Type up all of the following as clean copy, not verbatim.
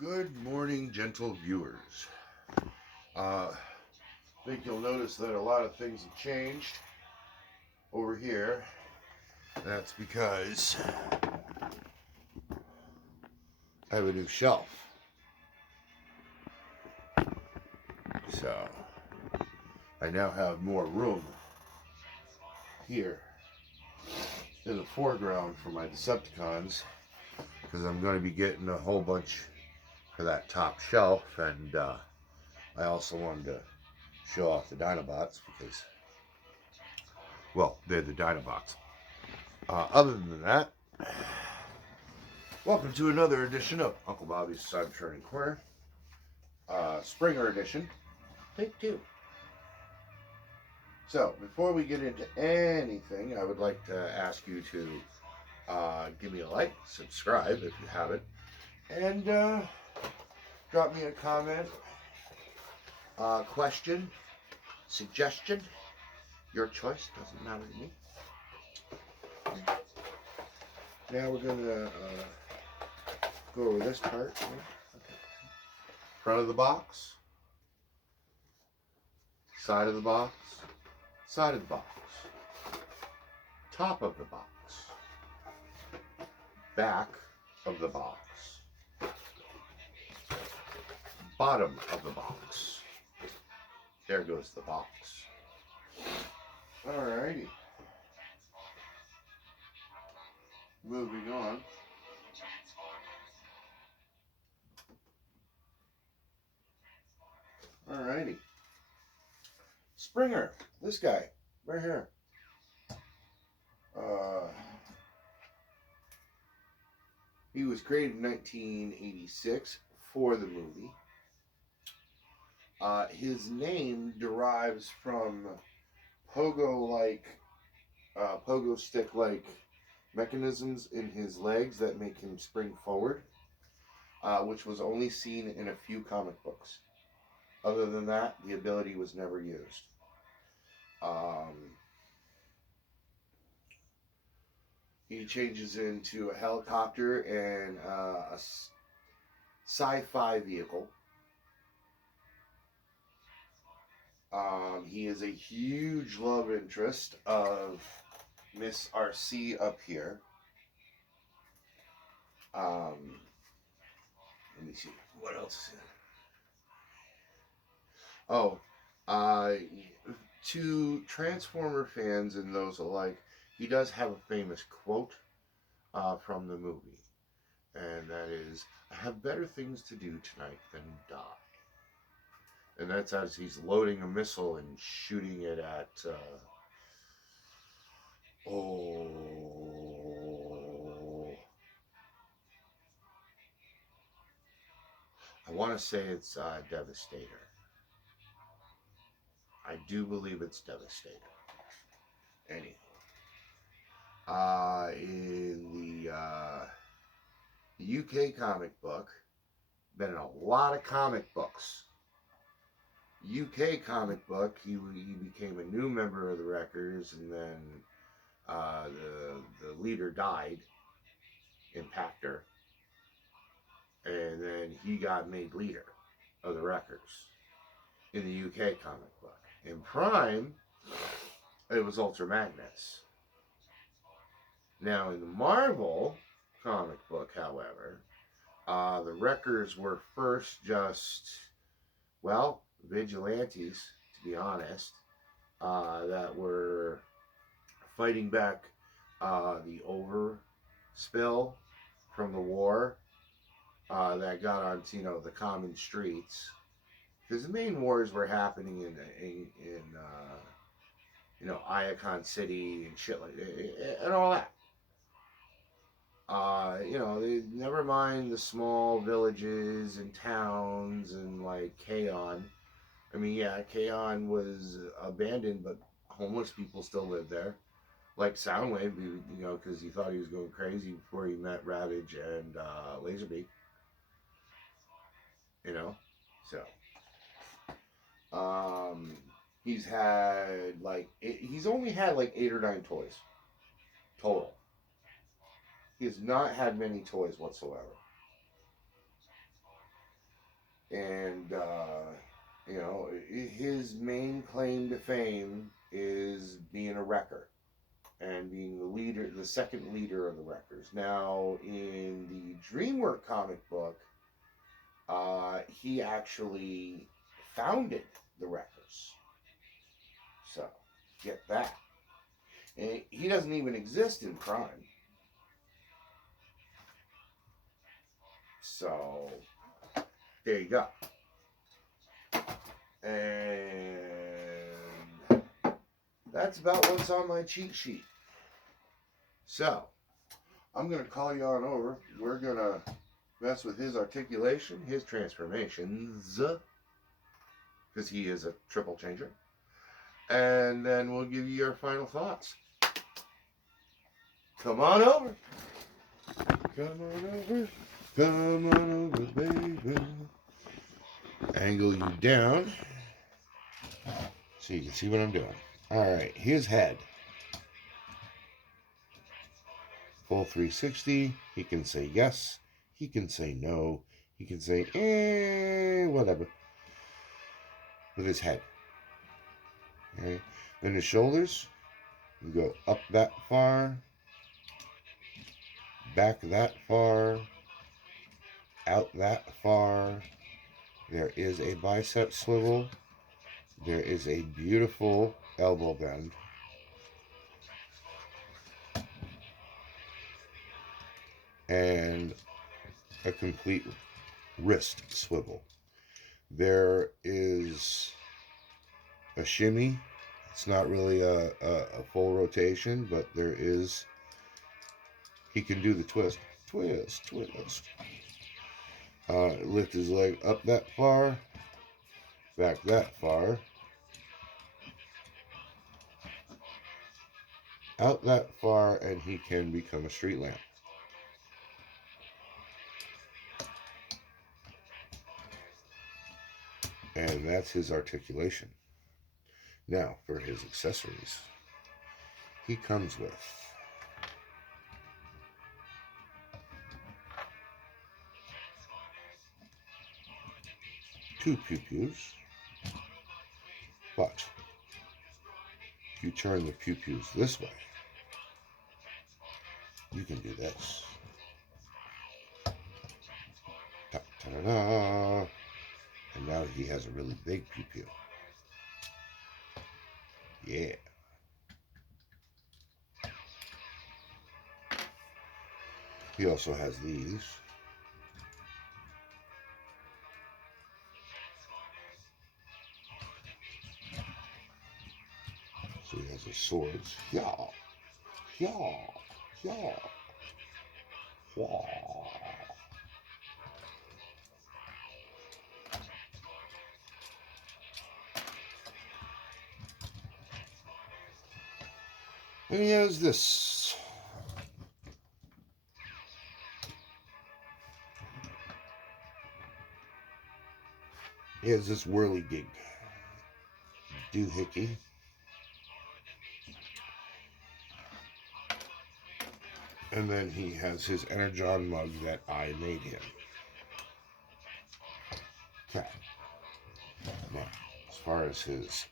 Good morning, gentle viewers. I think you'll notice that a lot of things have changed over here. That's because I have a new shelf. So I now have more room here in the foreground for my Decepticons because I'm going to be getting a whole bunch for that top shelf, and I also wanted to show off the Dinobots because, well, they're the Dinobots. Other than that, welcome to another edition of Uncle Bobby's Cybertronian Corner, Springer edition, take two. So, before we get into anything, I would like to ask you to give me a like, subscribe if you haven't, and drop me a comment, question, suggestion. Your choice, doesn't matter to me. Now we're going to go over this part. Okay. Front of the box, side of the box, side of the box, top of the box, back of the box, bottom of the box. There goes the box. Alrighty. Moving on. Alrighty. Springer, this guy, right here. He was created in 1986 for the movie. His name derives from pogo stick-like mechanisms in his legs that make him spring forward, which was only seen in a few comic books. Other than that, the ability was never used. He changes into a helicopter and a sci-fi vehicle. He is a huge love interest of Miss RC up here. Let me see. What else is in it? Oh, to Transformer fans and those alike, he does have a famous quote from the movie. And that is, "I have better things to do tonight than die." And that's as he's loading a missile and shooting it at, I want to say it's Devastator. I do believe it's Devastator. Anyway. In the UK comic book, been in a lot of comic books. UK comic book, he became a new member of the Wreckers, and then the leader died, Impactor, and then he got made leader of the Wreckers in the UK comic book. In Prime, it was Ultra Magnus. Now in the Marvel comic book, however, the Wreckers were first just, well, vigilantes, to be honest, that were fighting back the overspill from the war that got onto, the common streets. Because the main wars were happening in Iacon City and shit like that, and all that. Never mind the small villages and towns and like Kaon. I mean, yeah, Kaon was abandoned, but homeless people still lived there. Like Soundwave, because he thought he was going crazy before he met Ravage and Laserbeak. So he's only had like 8 or 9 toys total. He has not had many toys whatsoever. And, his main claim to fame is being a wrecker and being the leader, the second leader of the wreckers. Now, in the DreamWorks comic book, he actually founded the wreckers. So, get that. And he doesn't even exist in Prime. So, there you go. And that's about what's on my cheat sheet. So, I'm going to call you on over. We're going to mess with his articulation, his transformations, because he is a triple changer. And then we'll give you your final thoughts. Come on over. Come on over. Come on over, baby. Angle you down so you can see what I'm doing. Alright, his head. Full 360. He can say yes. He can say no. He can say whatever. With his head. Okay. Then his shoulders. You go up that far. Back that far. Out that far. There is a bicep swivel. There is a beautiful elbow bend. And a complete wrist swivel. There is a shimmy. It's not really a full rotation, but there is. He can do the twist. Twist, twist. Lift his leg up that far. Back that far. Out that far, and he can become a street lamp. And that's his articulation. Now, for his accessories. He comes with two pew-pews, but if you turn the pew-pews this way, you can do this. Ta-da-da! And now he has a really big pew-pew. Yeah. He also has these. So he has his swords. Yeah. Yeah. Yeah. Yeah. And he has this. He has this whirligig doohickey. And then he has his Energon mug that I made him. Okay. Now, as far as his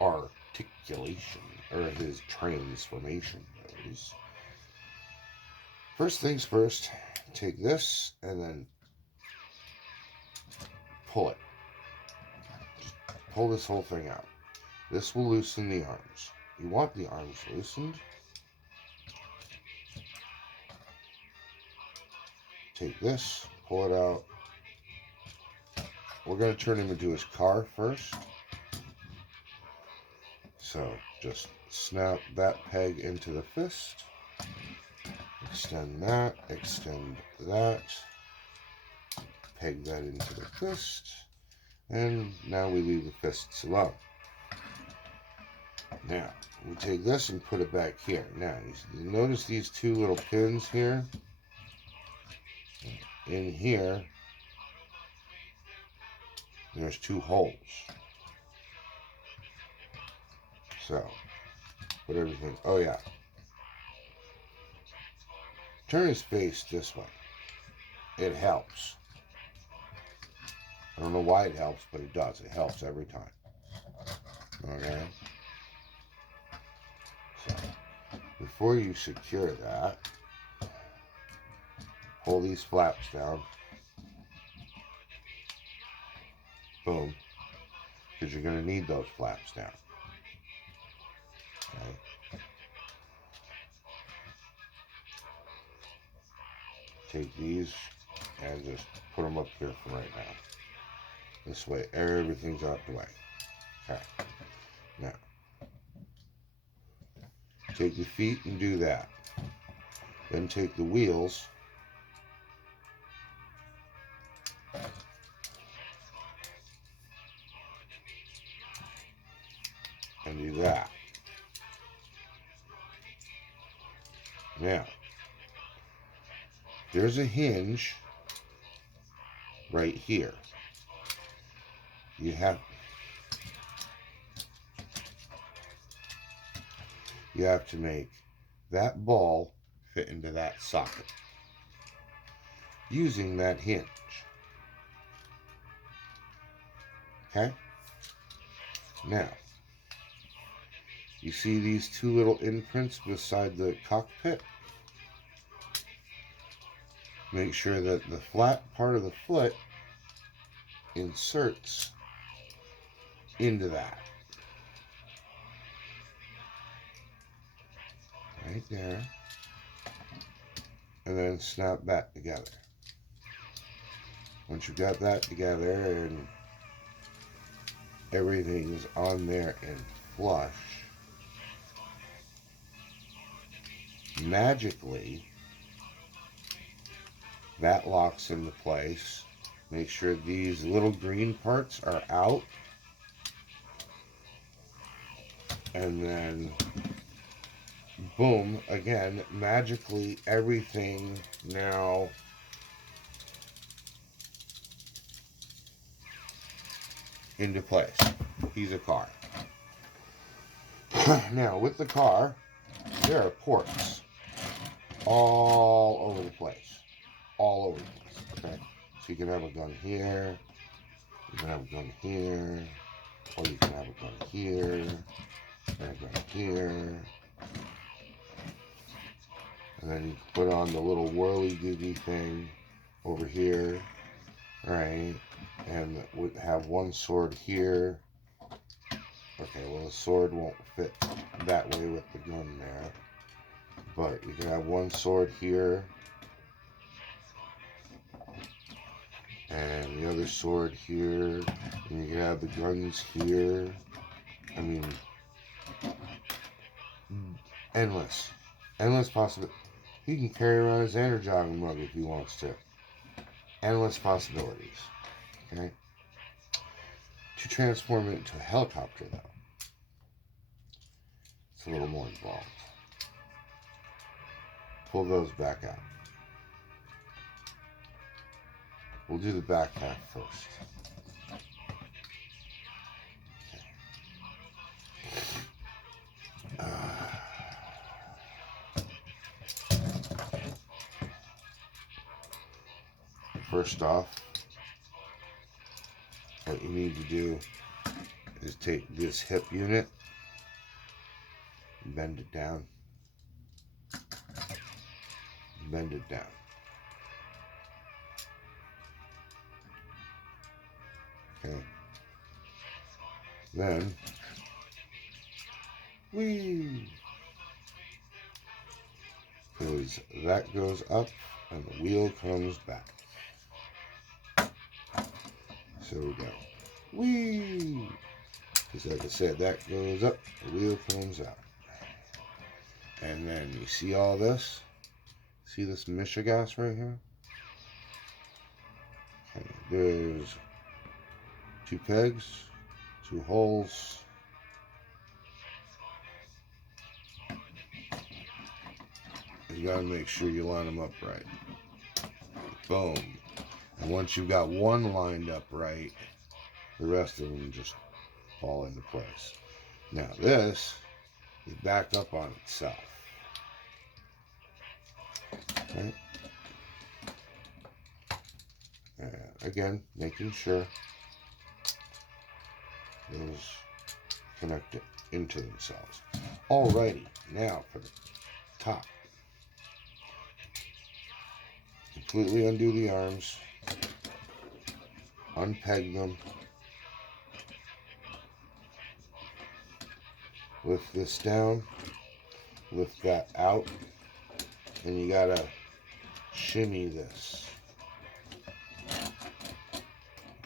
articulation, or his transformation goes, first things first, take this and then pull it. Just pull this whole thing out. This will loosen the arms. You want the arms loosened. Take this, pull it out. We're going to turn him into his car first. So just snap that peg into the fist. Extend that, peg that into the fist, and now we leave the fists alone. Now, we take this and put it back here. Now, you notice these two little pins here? In here, there's two holes. So, put everything, oh yeah. Turn his face this way. It helps. I don't know why it helps, but it does. It helps every time. Okay? So, before you secure that, pull these flaps down. Boom. Because you're going to need those flaps down. Okay? Take these and just put them up here for right now. This way, everything's out the way. Okay. Now, take the feet and do that. Then take the wheels and do that. Now, there's a hinge right here. You have to make that ball fit into that socket using that hinge. Okay? Now, you see these two little imprints beside the cockpit? Make sure that the flat part of the foot inserts into that. Right there. And then snap that together. Once you've got that together and everything's on there and flush, magically that locks into place. Make sure these little green parts are out, and then boom, again, magically everything now into place. He's a car. Now with the car, there are ports all over the place. All over the place. Okay? So you can have a gun here, you can have a gun here, or you can have a gun here, and a gun here. And then you put on the little whirly-goody thing over here, right? And would have one sword here. Okay, well the sword won't fit that way with the gun there. But you can have one sword here. And the other sword here. And you can have the guns here. I mean, endless. Endless possibilities. He can carry around his energon mug if he wants to. Endless possibilities. Okay? To transform it into a helicopter, though, it's a little more involved. Pull those back out. We'll do the back half first. Okay. First off, what you need to do is take this hip unit, bend it down, bend it down. Okay. Then, whee! Because that goes up and the wheel comes back. So we go, whee! Because like I said, that goes up, the wheel comes out. And then you see all this? See this Michigas right here? Okay, there's 2 pegs, 2 holes. You gotta make sure you line them up right. Boom. And once you've got one lined up right, the rest of them just fall into place. Now this is back up on itself. Okay. And again, making sure those connect it into themselves. Alrighty, now for the top. Completely undo the arms, unpeg them, lift this down, lift that out, and you gotta shimmy this.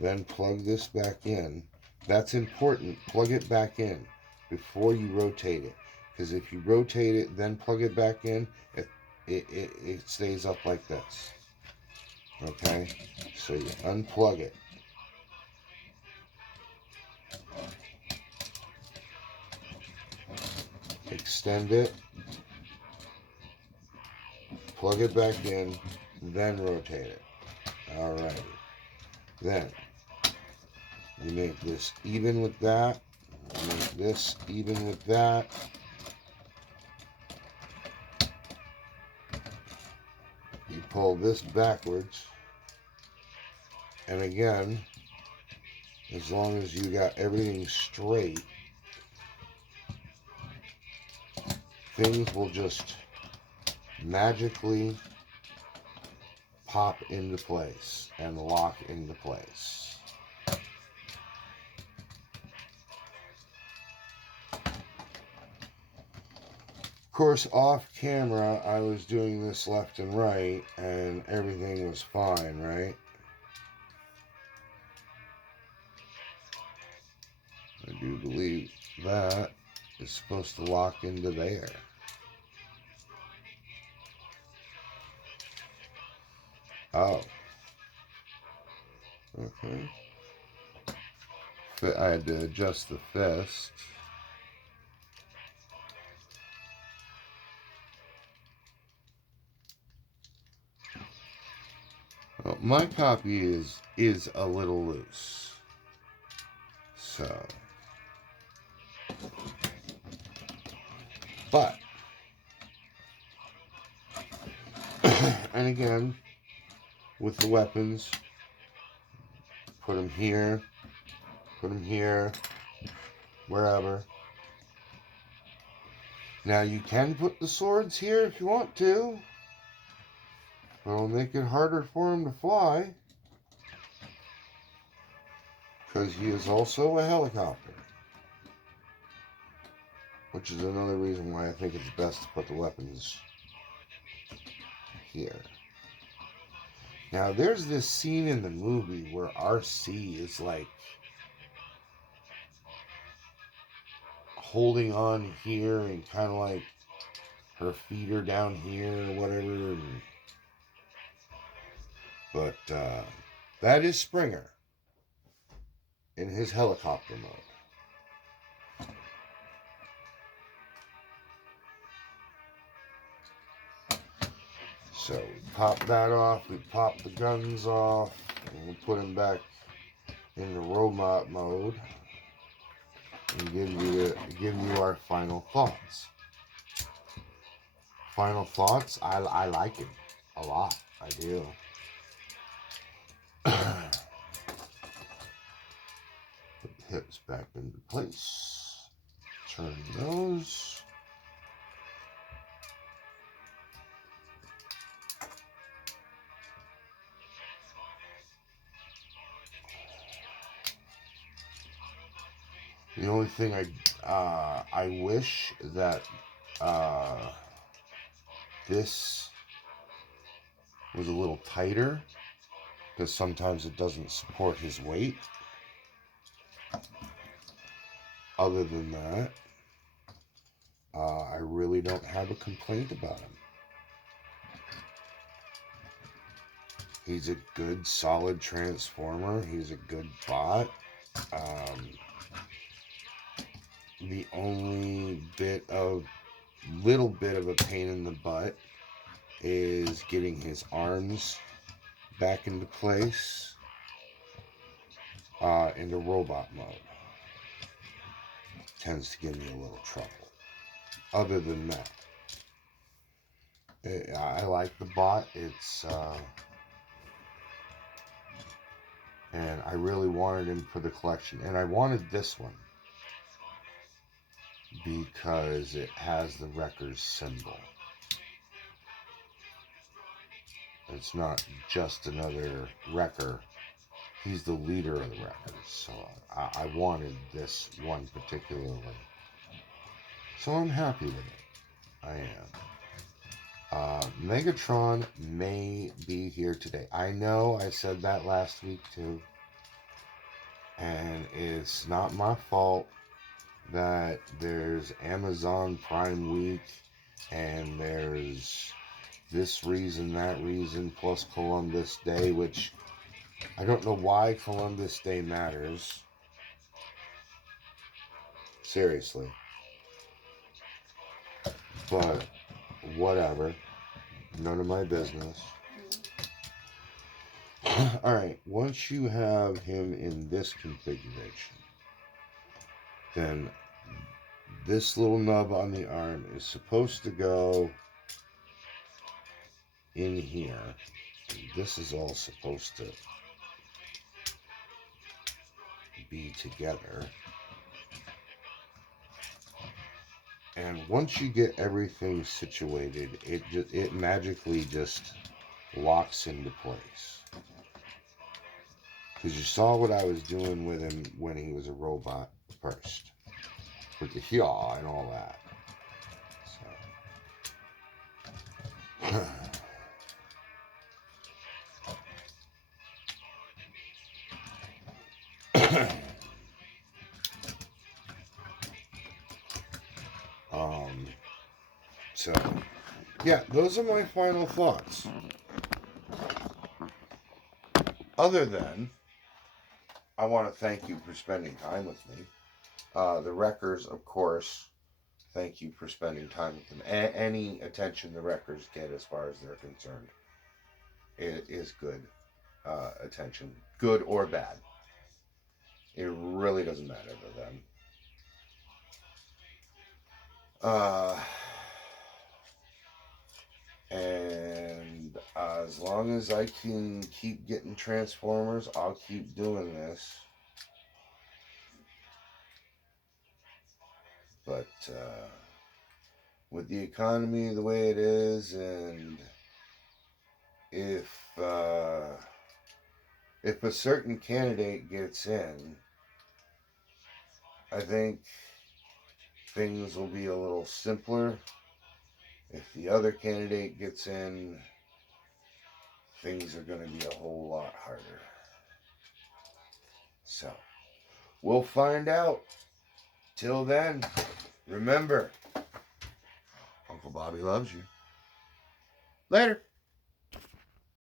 Then plug this back in. That's important. Plug it back in before you rotate it. Because if you rotate it, then plug it back in, it stays up like this. Okay? So you unplug it. Extend it. Plug it back in. Then rotate it. Alrighty. Then you make this even with that. You make this even with that. You pull this backwards. And again, as long as you got everything straight, things will just magically pop into place and lock into place. Of course, off camera, I was doing this left and right, and everything was fine, right? I do believe that is supposed to lock into there. Oh. Okay. I had to adjust the fist. Well, my copy is a little loose. So. But. And again, with the weapons, put them here, wherever. Now you can put the swords here if you want to, but it'll make it harder for him to fly, because he is also a helicopter, which is another reason why I think it's best to put the weapons here. Now there's this scene in the movie where RC is like holding on here and kind of like her feet are down here or whatever. But that is Springer in his helicopter mode. So we pop that off, we pop the guns off, and we'll put him back in the robot mode and give you our final thoughts. Final thoughts, I like him a lot. I do. Put the hips back into place. Turn those. The only thing I wish that this was a little tighter, because sometimes it doesn't support his weight. Other than that, I really don't have a complaint about him. He's a good, solid transformer. He's a good bot. The only little bit of a pain in the butt is getting his arms back into place into robot mode. Tends to give me a little trouble. Other than that, I like the bot. And I really wanted him for the collection. And I wanted this one because it has the Wreckers symbol. It's not just another Wrecker. He's the leader of the Wreckers. So I wanted this one particularly. So I'm happy with it. I am. Megatron may be here today. I know I said that last week too. And it's not my fault that there's Amazon Prime Week and there's this reason, that reason, plus Columbus Day, which I don't know why Columbus Day matters. Seriously. But whatever. None of my business. Alright, once you have him in this configuration, then this little nub on the arm is supposed to go in here. This is all supposed to be together. And once you get everything situated, it magically just locks into place. Because you saw what I was doing with him when he was a robot first. With the yaw and all that. So. So, yeah, those are my final thoughts. Other than, I want to thank you for spending time with me. The Wreckers, of course, thank you for spending time with them. Any attention the Wreckers get as far as they're concerned, it is good attention. Good or bad. It really doesn't matter to them. And as long as I can keep getting Transformers, I'll keep doing this. But with the economy the way it is, and if a certain candidate gets in, I think things will be a little simpler. If the other candidate gets in, things are going to be a whole lot harder. So, we'll find out. Till then, remember, Uncle Bobby loves you. Later.